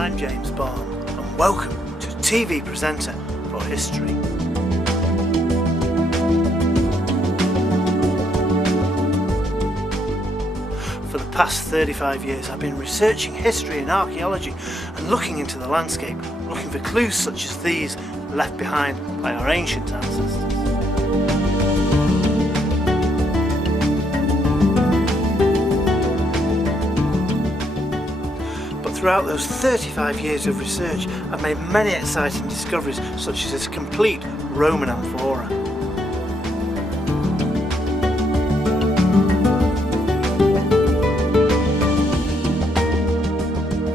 I'm James Balme and welcome to TV Presenter for History. For the past 35 years I've been researching history and archaeology and looking into the landscape, looking for clues such as these left behind by our ancient ancestors. Throughout those 35 years of research, I've made many exciting discoveries, such as this complete Roman Amphora.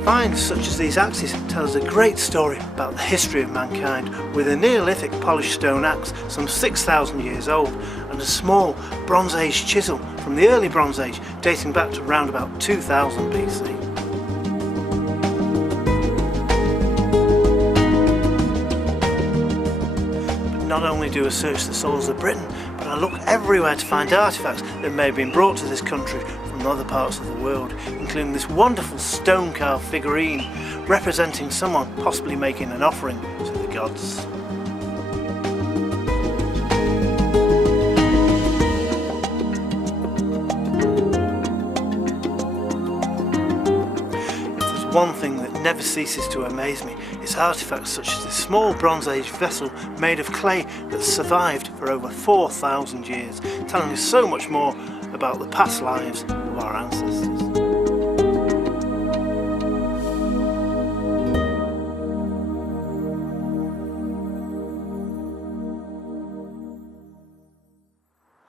Finds such as these axes tell us a great story about the history of mankind, with a Neolithic polished stone axe some 6,000 years old and a small Bronze Age chisel from the early Bronze Age dating back to around about 2000 BC. Not only do I search the soils of Britain, but I look everywhere to find artefacts that may have been brought to this country from other parts of the world, including this wonderful stone-carved figurine representing someone possibly making an offering to the gods. One thing that never ceases to amaze me is artefacts such as this small Bronze Age vessel made of clay that survived for over 4,000 years, telling us so much more about the past lives of our ancestors.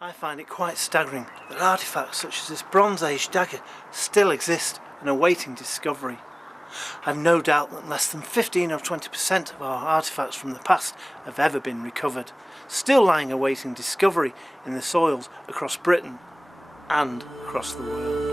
I find it quite staggering that artefacts such as this Bronze Age dagger still exist and awaiting discovery. I've no doubt that less than 15 or 20% of our artefacts from the past have ever been recovered, still lying awaiting discovery in the soils across Britain and across the world.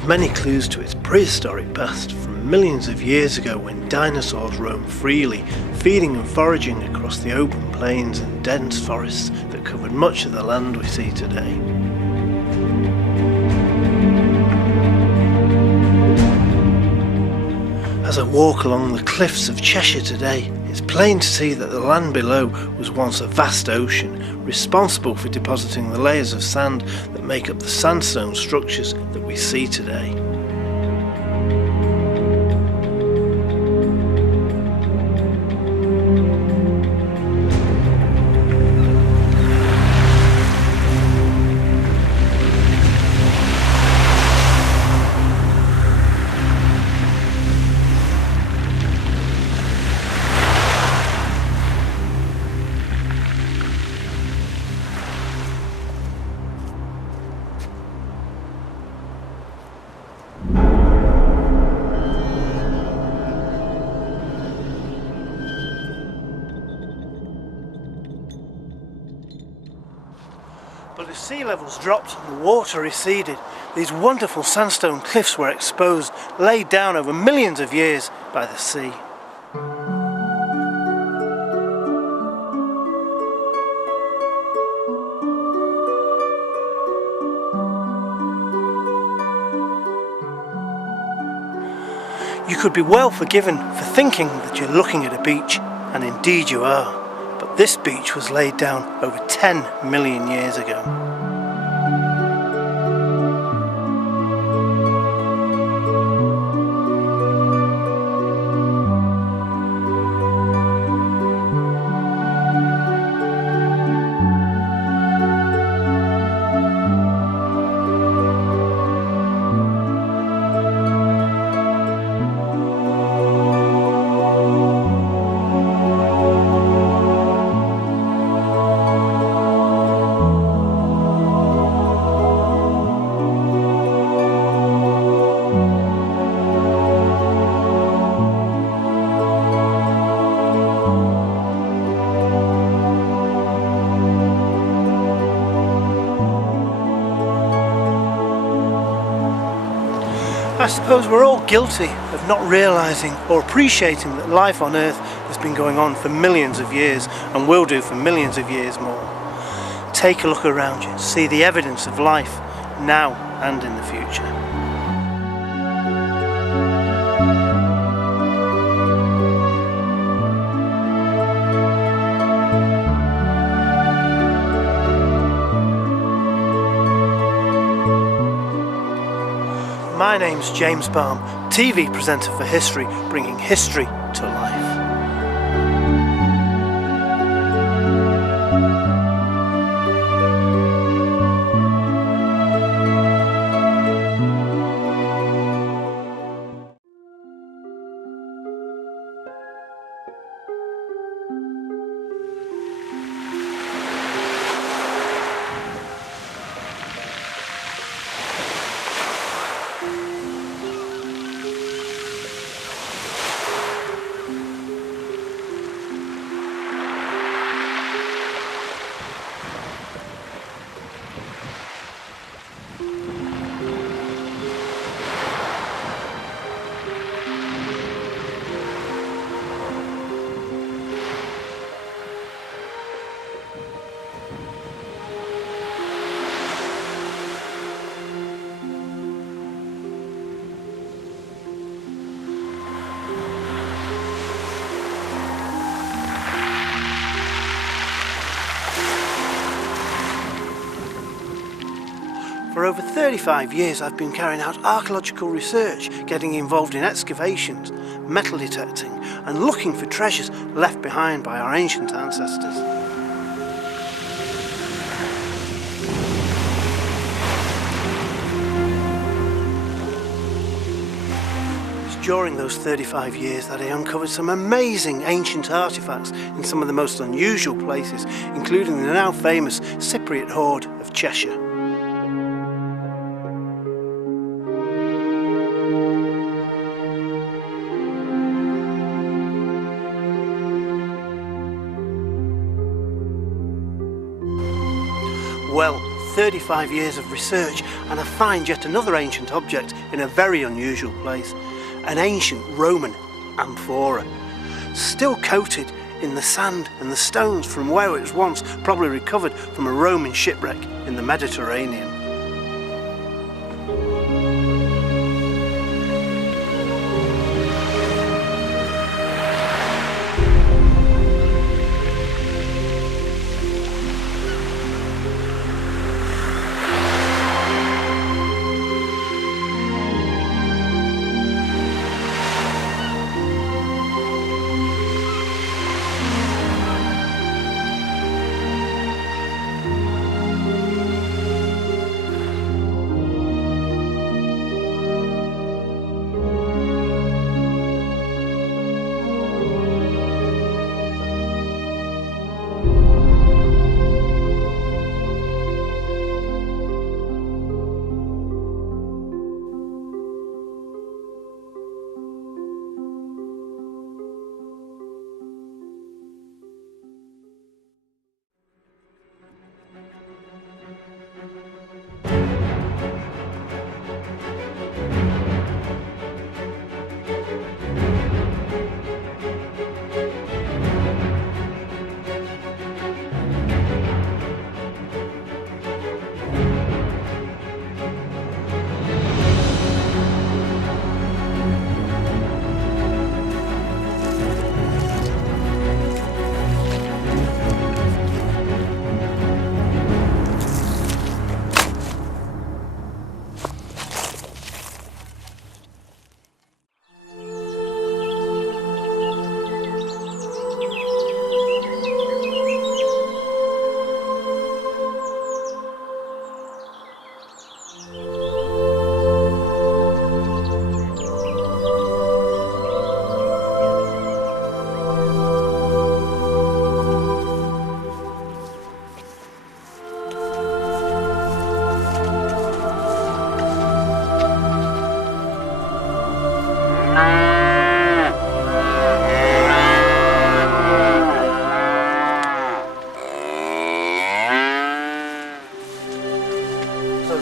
holds many clues to its prehistoric past from millions of years ago when dinosaurs roamed freely, feeding and foraging across the open plains and dense forests that covered much of the land we see today. As I walk along the cliffs of Cheshire today, it's plain to see that the land below was once a vast ocean, responsible for depositing the layers of sand that make up the sandstone structures that we see today. But as sea levels dropped and the water receded, these wonderful sandstone cliffs were exposed, laid down over millions of years by the sea. You could be well forgiven for thinking that you're looking at a beach, and indeed you are. But this beach was laid down over 10 million years ago. I suppose we're all guilty of not realising or appreciating that life on Earth has been going on for millions of years and will do for millions of years more. Take a look around you, see the evidence of life now and in the future. My name's James Balme, TV presenter for history, bringing history to life. For over 35 years I've been carrying out archaeological research, getting involved in excavations, metal detecting and looking for treasures left behind by our ancient ancestors. It's during those 35 years that I uncovered some amazing ancient artifacts in some of the most unusual places, including the now famous Cypriot hoard of Cheshire. Well, 35 years of research and I find yet another ancient object in a very unusual place, an ancient Roman Amphora, still coated in the sand and the stones from where it was once probably recovered from a Roman shipwreck in the Mediterranean.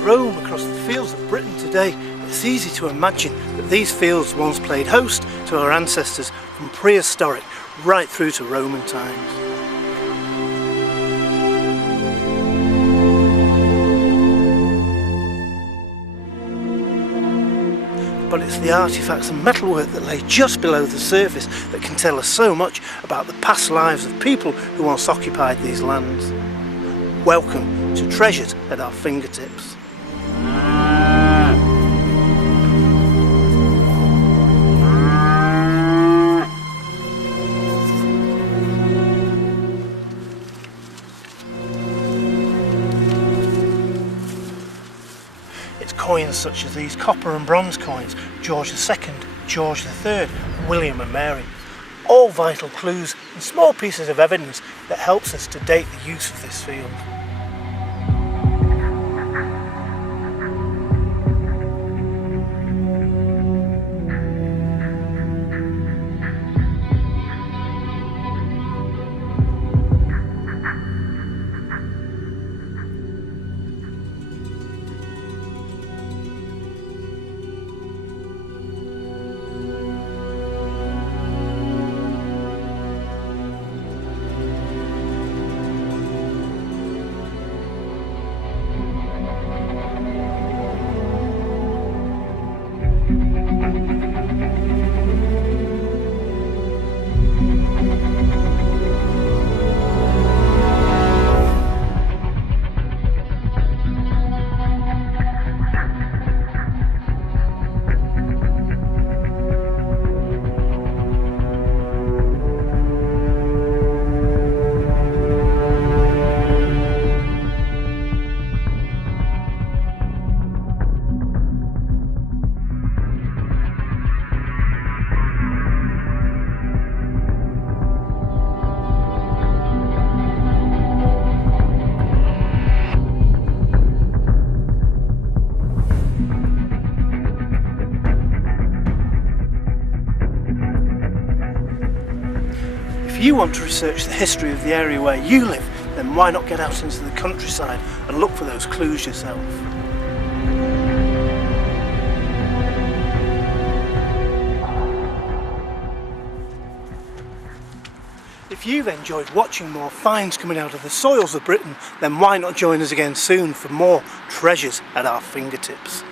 Roam across the fields of Britain today, it's easy to imagine that these fields once played host to our ancestors from prehistoric right through to Roman times. But it's the artefacts and metalwork that lay just below the surface that can tell us so much about the past lives of people who once occupied these lands. Welcome to Treasures at Our Fingertips. Coins such as these copper and bronze coins, George II, George III, William and Mary, all vital clues and small pieces of evidence that helps us to date the use of this field. If you want to research the history of the area where you live, then why not get out into the countryside and look for those clues yourself? If you've enjoyed watching more finds coming out of the soils of Britain, then why not join us again soon for more treasures at our fingertips.